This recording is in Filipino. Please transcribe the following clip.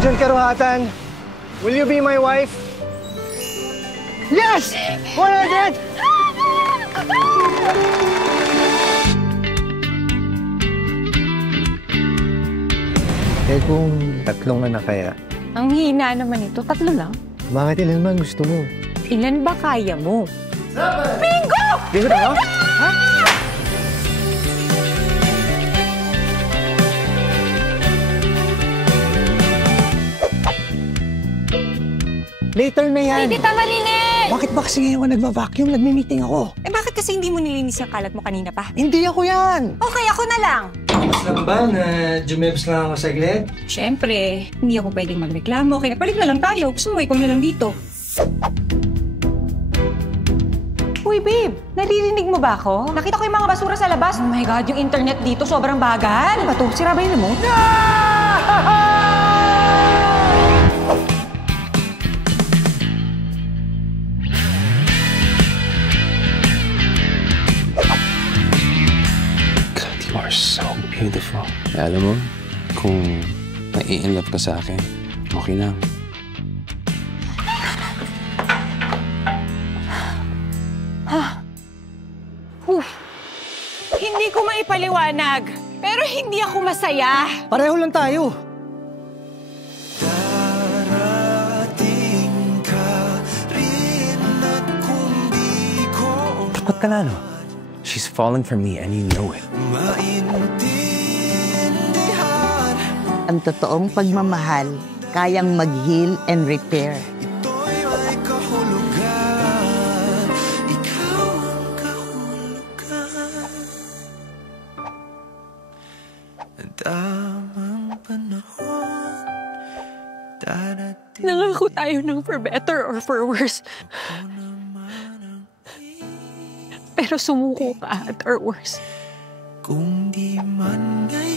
Imogen Karuhatan, will you be my wife? Yes! 100! Eh kung tatlong anak kaya? Ang hina naman ito. 3 lang. Bakit ilan man gusto mo? Ilan ba kaya mo? Bingo! Bingo tayo? Ha? Later na yan. Hindi tama linis! Bakit ba kasi ngayon ka nagva-vacuum? Nagmi-meeting ako. Eh bakit kasi hindi mo nilinis yung kalat mo kanina pa? Hindi ako yan. Okay, ako na lang. Mas lang ba na jumebs lang ako saglit? Siyempre, hindi ako pwedeng magreklamo. Kaya palit na lang tayo. Gusto mo, ikaw na lang dito. Uy, babe. Naririnig mo ba ako? Nakita ko yung mga basura sa labas. Oh my God, yung internet dito sobrang bagal. Ano ba ito? Sira ba yun mo? You are so beautiful. Alam mo, kung nai-inlove ka sa akin, okay lang. Hindi ko maipaliwanag, pero hindi ako masaya. Pareho lang tayo. Tapat ka na, no? She's falling for me and you know it. Ang totoong pagmamahal, kayang mag-heal and repair. Nangako tayo ng for better or for worse. Pero sumuko ka at or worse. Kung di man ngayon